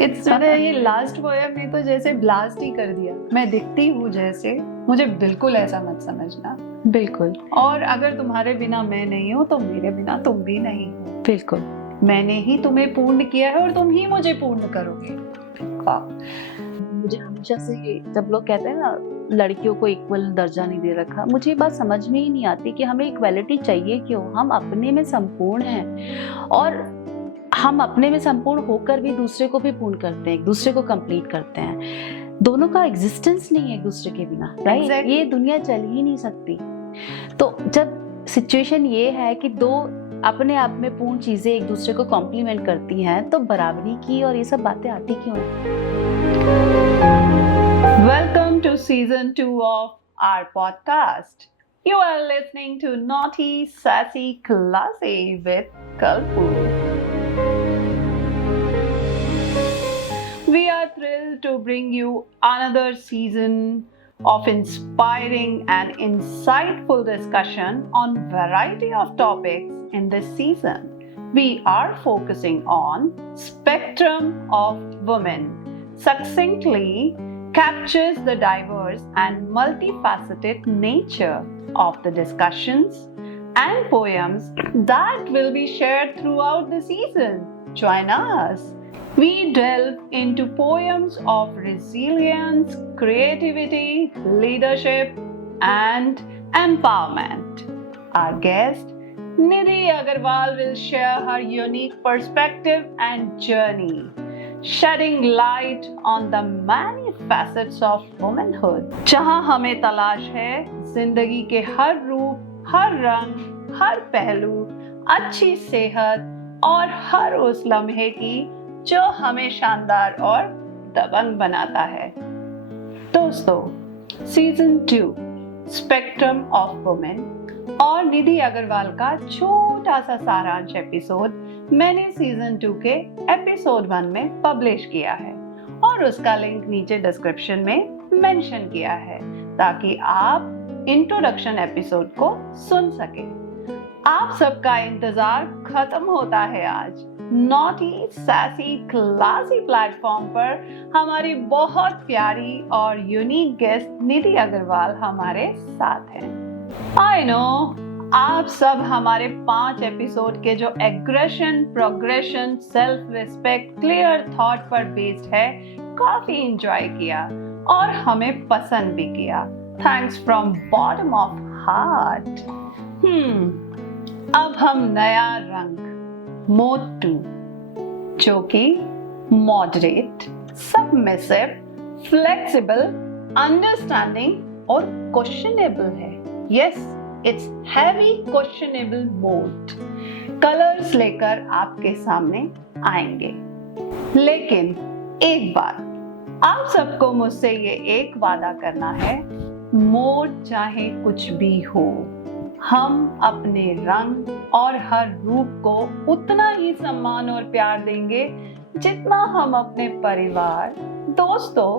It's ये last poem ने तो जैसे ब्लास्ट ही कर दिया। मैं दिखती हूँ जैसे, मुझे बिल्कुल ऐसा मत समझना। बिल्कुल। और अगर तुम्हारे बिना मैं नहीं हूँ तो मेरे बिना तुम भी नहीं हो। बिल्कुल। मैंने ही तुम्हें पूर्ण किया है और तुम ही मुझे पूर्ण करोगे। मुझे हमेशा से जब लोग कहते हैं ना लड़कियों को इक्वल दर्जा नहीं दे रखा, मुझे ये बात समझ में ही नहीं आती कि हमें इक्वालिटी चाहिए क्यों। हम अपने में संपूर्ण हैं और हम अपने में संपूर्ण होकर भी दूसरे को भी पूर्ण करते हैं, एक दूसरे को कंप्लीट करते हैं। दोनों का एग्जिस्टेंस नहीं है एक दूसरे के बिना, राइट? Exactly. ये दुनिया चल ही नहीं सकती। तो जब सिचुएशन ये है कि दो अपने आप में पूर्ण चीजें एक दूसरे को कॉम्प्लीमेंट करती हैं, तो बराबरी की और ये सब बातें आती क्यों हैं? Welcome to season 2 of our podcast. You are listening to Naughty, Sassy, Classy with Kalpu. We are thrilled to bring you another season of inspiring and insightful discussion on variety of topics in this season. We are focusing on spectrum of women, succinctly captures the diverse and multifaceted nature of the discussions and poems that will be shared throughout the season. Join us. We delve into poems of resilience, creativity, leadership, and empowerment. Our guest, Nidhi Agarwal, will share her unique perspective and journey, shedding light on the many facets of womanhood. जहां हमें तलाश है जिंदगी के हर रूप, हर रंग, हर पहलू, अच्छी सेहत और हर उस लम्हे की जो हमें शानदार और दबंग बनाता है। दोस्तों, सीजन 2 स्पेक्ट्रम ऑफ वुमेन और निधि अग्रवाल का छोटा सा सारांश एपिसोड मैंने सीजन 2 के एपिसोड 1 में पब्लिश किया है और उसका लिंक नीचे डिस्क्रिप्शन में मेंशन किया है ताकि आप इंट्रोडक्शन एपिसोड को सुन सके। आप सबका इंतजार खत्म होता है आज नॉटी सैसी क्लासी प्लेटफॉर्म पर हमारी बहुत प्यारी और यूनिक गेस्ट निधि अग्रवाल हमारे साथ हैं। आई नो आप सब हमारे 5 एपिसोड के जो aggression, progression, self respect, clear thought पर बेस्ड है काफी एंजॉय किया और हमें पसंद भी किया। Thanks from bottom of heart. अब हम नया रंग मोड 2 जो कि मॉडरेट, सबमिसिव, फ्लेक्सिबल, अंडरस्टैंडिंग और क्वेश्चनेबल है। Yes, it's heavy questionable mode. Colours लेकर आपके सामने आएंगे। लेकिन एक बात, आप सबको मुझसे ये एक वादा करना है, मोड चाहे कुछ भी हो, हम अपने रंग और हर रूप को उतना ही सम्मान और प्यार देंगे जितना हम अपने परिवार, दोस्तों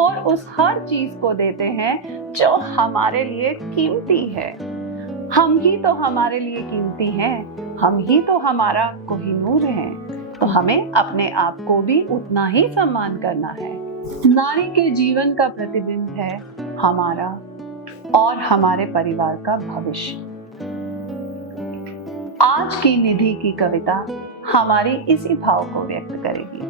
और उस हर चीज को देते हैं जो हमारे लिए कीमती है। हम ही तो हमारे लिए कीमती हैं, हम ही तो हमारा कोहिनूर हैं, तो हमें अपने आप को भी उतना ही सम्मान करना है। नारी के जीवन का प्रतिबिंब है हमारा और हमारे परिवार का भविष्य। आज की निधि की कविता हमारी इसी भाव को व्यक्त करेगी।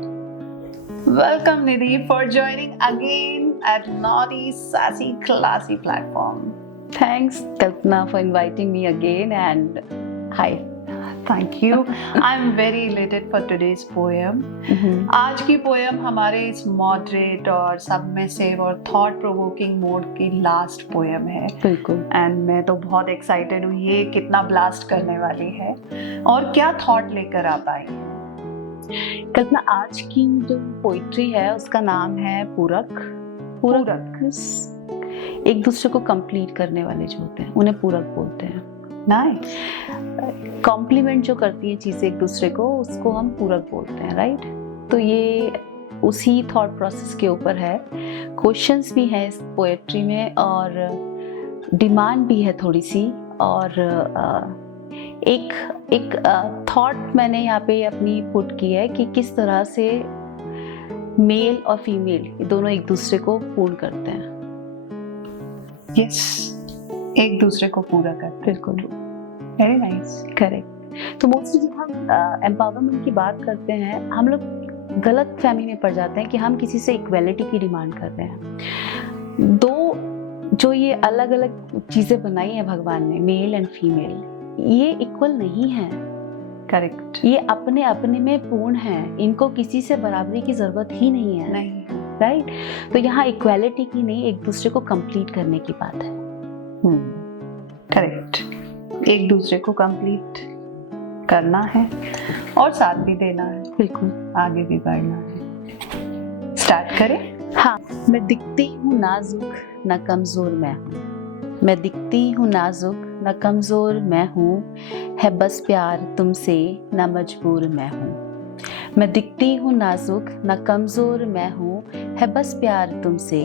Welcome Nidhi for joining again at naughty sassy classy platform. Thanks, Kalpana, for inviting me again, and hi. Thank you. I'm very elated for today's poem. आज की पोएम हमारे इस मॉडरेट और सबमिसिव और थॉट प्रोवोकिंग मोड की last poem है। बिल्कुल। And मैं तो बहुत एक्साइटेड हूँ ये कितना ब्लास्ट करने वाली है और क्या थॉट लेकर आप आई है। कल्पना, आज की जो पोइट्री है उसका नाम है पूरक। पूरक एक दूसरे को कंप्लीट करने वाले जो होते हैं उन्हें पूरक बोलते हैं। नाइस। कॉम्प्लीमेंट जो करती हैं चीजें एक दूसरे को, उसको हम पूरक बोलते हैं, राइट? तो ये उसी थॉट प्रोसेस के ऊपर है। क्वेश्चंस भी हैं इस पोएट्री में और डिमांड भी है थोड़ी सी, और एक थॉट मैंने यहाँ पे अपनी पुट की है कि किस तरह से मेल और फीमेल ये दोनों एक दूसरे को पूर्ण करते हैं। यस, एक दूसरे को पूरा करते बिल्कुल, वेरी नाइस। करेक्ट। तो मोस्टली जब हम एम्पावरमेंट की बात करते हैं, हम लोग गलत फहमी में पड़ जाते हैं कि हम किसी से इक्वालिटी की डिमांड कर रहे हैं। दो जो ये अलग अलग चीजें बनाई हैं भगवान ने, मेल एंड फीमेल, ये इक्वल नहीं है। करेक्ट, ये अपने अपने में पूर्ण हैं, इनको किसी से बराबरी की जरूरत ही नहीं है। नहीं, राइट। तो यहाँ इक्वालिटी की नहीं, एक दूसरे को कंप्लीट करने की बात है। करेक्ट, एक दूसरे को कंप्लीट करना है और साथ भी देना है, बिल्कुल, आगे भी बढ़ना है। स्टार्ट करें। हाँ। मैं दिखती हूँ नाजुक न कमजोर मैं हूँ, मैं दिखती हूँ नाजुक न कमजोर मैं हूँ, है बस प्यार तुमसे न मजबूर मैं हूँ। मैं दिखती हूँ नाजुक न कमजोर मैं हूँ, है बस प्यार तुमसे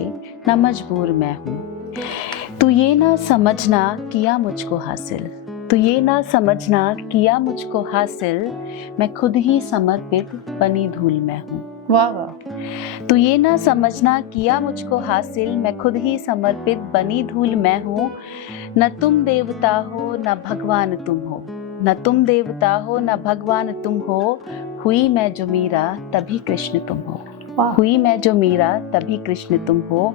न मजबूर मैं हूँ। तू ये ना समझना किया मुझको हासिल, तू ये ना समझना किया मुझको हासिल, मैं खुद ही समर्पित बनी धूल मैं हूँ। वाह वाह। तू ये ना समझना किया मुझको हासिल, मैं खुद ही समर्पित बनी धूल मैं हूँ। न तुम देवता हो न भगवान तुम हो, न तुम देवता हो न भगवान तुम हो, हुई मैं जो मीरा तभी कृष्ण तुम हो। वाह। हुई मैं जो मीरा तभी कृष्ण तुम हो।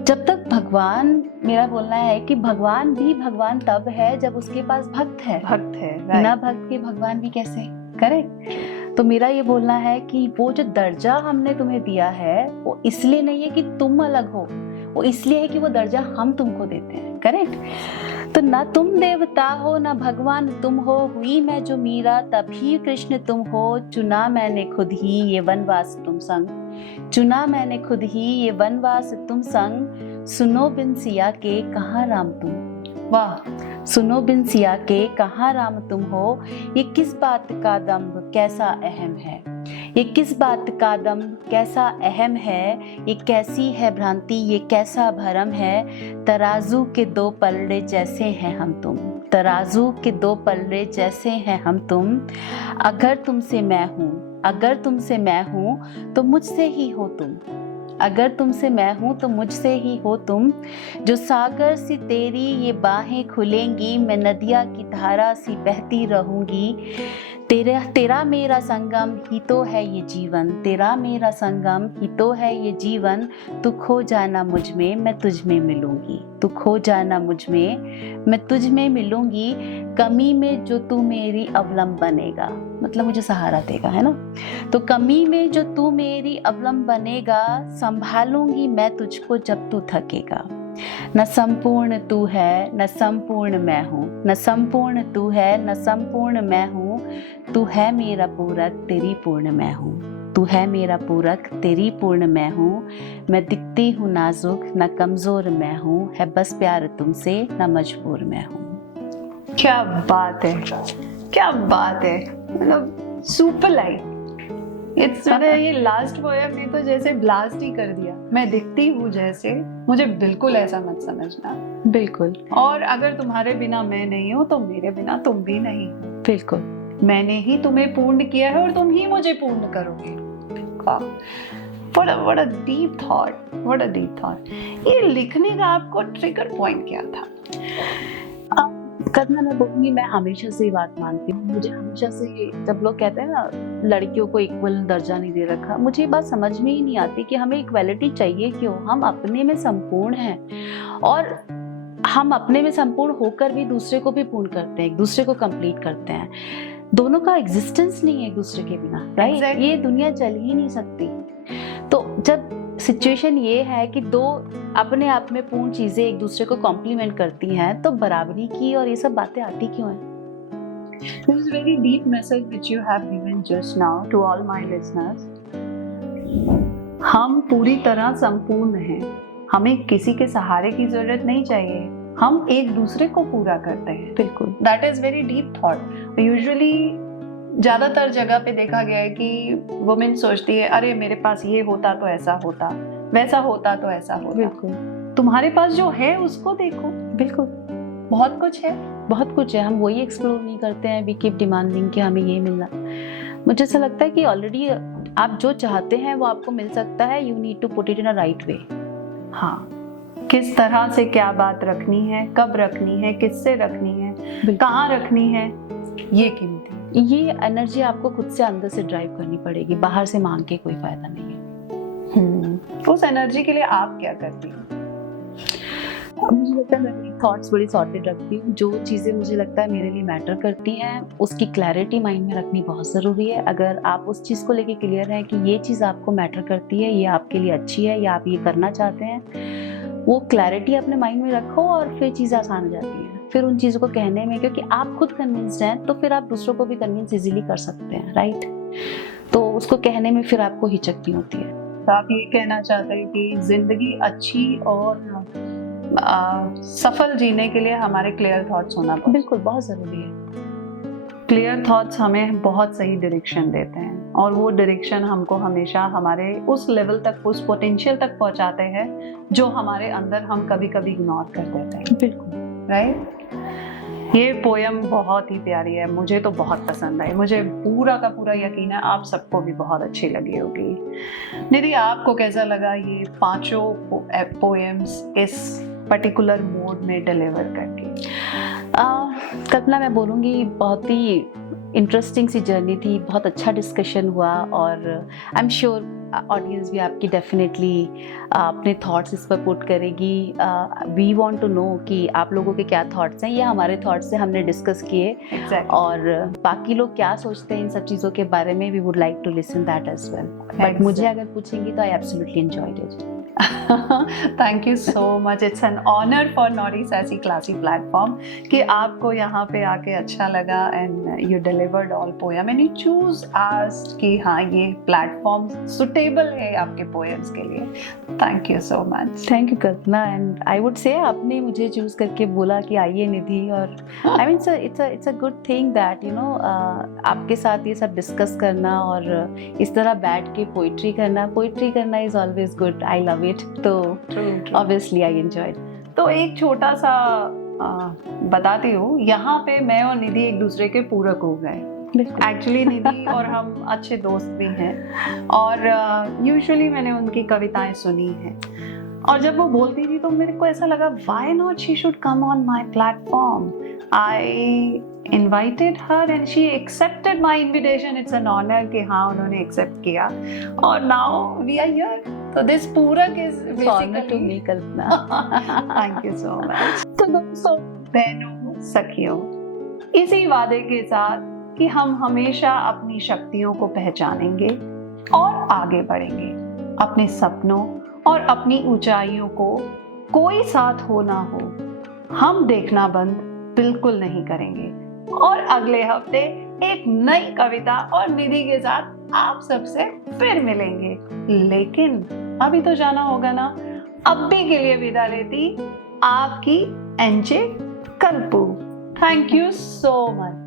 जब तक भगवान, मेरा बोलना है कि भगवान भी भगवान तब है जब उसके पास भक्त है। भक्त है, बिना भक्त के भगवान भी कैसे? करेक्ट। तो मेरा ये बोलना है कि वो जो दर्जा हमने तुम्हें दिया है वो इसलिए नहीं है कि तुम अलग हो, वो इसलिए है कि वो दर्जा हम तुमको देते हैं। करेक्ट। तो ना तुम देवता हो ना भगवान तुम हो, हुई मैं जो मीरा तभी कृष्ण तुम हो। चुना मैंने खुद ही ये वनवास तुम संग, चुना मैंने खुद ही ये वनवास तुम संग, सुनो बिन सिया के कहाँ राम तुम। वाह। सुनो बिन सिया के कहाँ राम तुम हो, ये किस बात का दम्भ कैसा अहम है, ये किस बात का दम्भ कैसा अहम है, ये कैसी है भ्रांति ये कैसा भरम है, तराजू के दो पलड़े जैसे हैं हम तुम, तराजू के दो पलड़े जैसे हैं हम तुम। अगर तुमसे मैं हूँ, अगर तुमसे मैं हूँ तो मुझसे ही हो तुम, अगर तुमसे मैं हूँ तो मुझसे ही हो तुम। जो सागर सी तेरी ये बाहें खुलेंगी, मैं नदिया की धारा सी बहती रहूंगी। तेरा मेरा संगम ही तो है ये जीवन, तेरा मेरा संगम ही तो है ये जीवन। तू खो जाना मुझ में मैं तुझ में मिलूंगी, तू खो जाना मुझ में मैं तुझ में मिलूंगी। कमी में जो तू मेरी अवलंब बनेगा, मतलब मुझे सहारा देगा, है ना। तो कमी में जो तू मेरी अवलंब बनेगा, संभालूंगी मैं तुझको जब तू थकेगा। न संपूर्ण तू है न संपूर्ण मैं हूँ, न संपूर्ण तू है न संपूर्ण मैं हूँ। तू है मेरा पूरक तेरी पूर्ण मैं हूँ, तू है मेरा पूरक तेरी पूर्ण मैं हूँ। मैं दिखती हूँ नाजुक न कमजोर मैं हूँ, है बस प्यार तुमसे न मजबूर मैं हूँ। क्या बात है, क्या बात है, मतलब सुपर लाइन। इट्स ये लास्ट पोएम ने तो जैसे ब्लास्ट ही कर दिया। मैं दिखती हूँ जैसे, मुझे बिल्कुल ऐसा मत समझना। बिल्कुल। और अगर तुम्हारे बिना मैं नहीं हूँ तो मेरे बिना तुम भी नहीं हो। बिल्कुल। मैंने ही तुम्हें पूर्ण किया है और तुम ही मुझे पूर्ण करोगे। What a deep thought, what a deep thought। ये लिखने का आपको ट्रिगर पॉइंट क्या था? करना मैं बोलूँगी, मैं हमेशा से ये बात मानती हूँ। मुझे हमेशा से, जब लोग कहते हैं ना लड़कियों को इक्वल दर्जा नहीं दे रखा, मुझे ये बात समझ में ही नहीं आती कि हमें इक्वालिटी चाहिए क्यों। हम अपने में संपूर्ण हैं और हम अपने में संपूर्ण होकर भी दूसरे को भी पूर्ण करते हैं, एक दूसरे को कंप्लीट करते हैं। दोनों का एग्जिस्टेंस नहीं है एक दूसरे के बिना, राइट? Exactly। ये दुनिया चल ही नहीं सकती। तो जब सिचुएशन ये है कि दो अपने आप में पूर्ण चीजें एक दूसरे को कॉम्प्लीमेंट करती हैं, तो बराबरी की और ये सब बातें आती क्यों हैं? This is very deep message which you have given just now to all my listeners। हम पूरी तरह संपूर्ण हैं, हमें किसी के सहारे की जरूरत नहीं चाहिए, हम एक दूसरे को पूरा करते हैं। बिल्कुल। That is very deep thought। Usually ज्यादातर जगह पे देखा गया है कि वुमेन सोचती है अरे मेरे पास ये होता तो ऐसा होता, वैसा होता तो ऐसा होता। बिल्कुल। तुम्हारे पास जो है उसको देखो। बिल्कुल। बहुत कुछ है, बहुत कुछ है, हम वही एक्सप्लोर नहीं करते हैं। वी कीप डिमांडिंग कि हमें ये मिलना। मुझे ऐसा लगता है कि ऑलरेडी आप जो चाहते हैं वो आपको मिल सकता है, you need to put it in a right way. हाँ, किस तरह से क्या बात रखनी है, कब रखनी है, किससे रखनी है, कहाँ रखनी है, ये कीमती। ये एनर्जी आपको खुद से अंदर से ड्राइव करनी पड़ेगी, बाहर से मांग के कोई फायदा नहीं है। उस एनर्जी के लिए आप क्या करती हैं? मुझे लगता है मैं अपनी थॉट्स बड़ी सॉर्टेड रखती हूँ। जो चीज़ें मुझे लगता है मेरे लिए मैटर करती हैं उसकी क्लैरिटी माइंड में रखनी बहुत ज़रूरी है। अगर आप उस चीज़ को लेके क्लियर हैं कि ये चीज़ आपको मैटर करती है, ये आपके लिए अच्छी है या आप ये करना चाहते हैं, वो क्लैरिटी अपने माइंड में रखो और फिर चीज़ आसान हो जाती है। फिर उन चीज़ों को कहने में, क्योंकि आप खुद कन्विंस्ड हैं तो फिर आप दूसरों को भी कन्विंस इजीली कर सकते हैं, राइट? तो उसको कहने में फिर आपको हिचक नहीं होती है। तो आप ये कहना चाहते हैं कि जिंदगी अच्छी और सफल जीने के लिए हमारे क्लियर थॉट्स होना पड़ता है। बिल्कुल, बहुत ज़रूरी है। क्लियर थॉट्स हमें बहुत सही डायरेक्शन देते हैं और वो डायरेक्शन हमको हमेशा हमारे उस लेवल तक, उस पोटेंशियल तक पहुंचाते हैं जो हमारे अंदर हम कभी कभी इग्नोर कर देते हैं। बिल्कुल, राइट। ये पोयम बहुत ही प्यारी है, मुझे तो बहुत पसंद आई। मुझे पूरा का पूरा यकीन है आप सबको भी बहुत अच्छी लगी होगी। निधि, आपको कैसा लगा ये पांचों पोएम्स इस पर्टिकुलर मोड में डिलीवर करके? कल्पना, मैं बोलूँगी बहुत ही इंटरेस्टिंग सी जर्नी थी, बहुत अच्छा डिस्कशन हुआ और आई एम श्योर ऑडियंस भी आपकी डेफिनेटली अपने थॉट्स इस पर पुट करेगी। वी वांट टू नो कि आप लोगों के क्या थॉट्स हैं, ये हमारे थॉट्स से हमने डिस्कस किए। Exactly. और बाकी लोग क्या सोचते हैं इन सब चीज़ों के बारे में, we would like to listen that as well. But मुझे अगर पूछेंगी तो I absolutely enjoyed it. Thank you so much. It's an honor for Naughty Sassy Classy platform कि आपको यहाँ पे आके अच्छा लगा and you delivered all poem and you choose as कि हाँ ये platform suitable है आपके poems के लिए. Thank you so much. Thank you Kalpana, and I would say आपने मुझे चूज करके बोला कि आइए निधि, और I mean it's a good thing that you know आपके साथ ये सब डिस्कस करना और इस तरह बैठ के पोइट्री करना is always good. I love it, तो ऑब्वियसली आई एंजॉयड। तो एक छोटा सा बताती हूँ, यहाँ पे मैं और निधि एक दूसरे के पूरक हो गए। एक्चुअली निधि और हम अच्छे दोस्त भी हैं और यूजुअली मैंने उनकी कविताएं सुनी हैं और जब वो बोलती थी तो मेरे को ऐसा लगा why not she should come on my platform. I invited her and she accepted my invitation. It's an honor कि हाँ उन्होंने accept किया और now we are here. So this पूरक is honor to me, Kalpana. Thank you so much. तो दोस्तों, बहनों, सखियों, इसी वादे के साथ कि हम हमेशा अपनी शक्तियों को पहचानेंगे और आगे बढ़ेंगे, अपने सपनों और अपनी ऊंचाइयों को कोई साथ हो ना हो हम देखना बंद बिल्कुल नहीं करेंगे। और अगले हफ्ते एक नई कविता और निधि के साथ आप सबसे फिर मिलेंगे। लेकिन अभी तो जाना होगा ना। अभी के लिए विदा लेती आपकी NJ कल्पू। Thank you so much.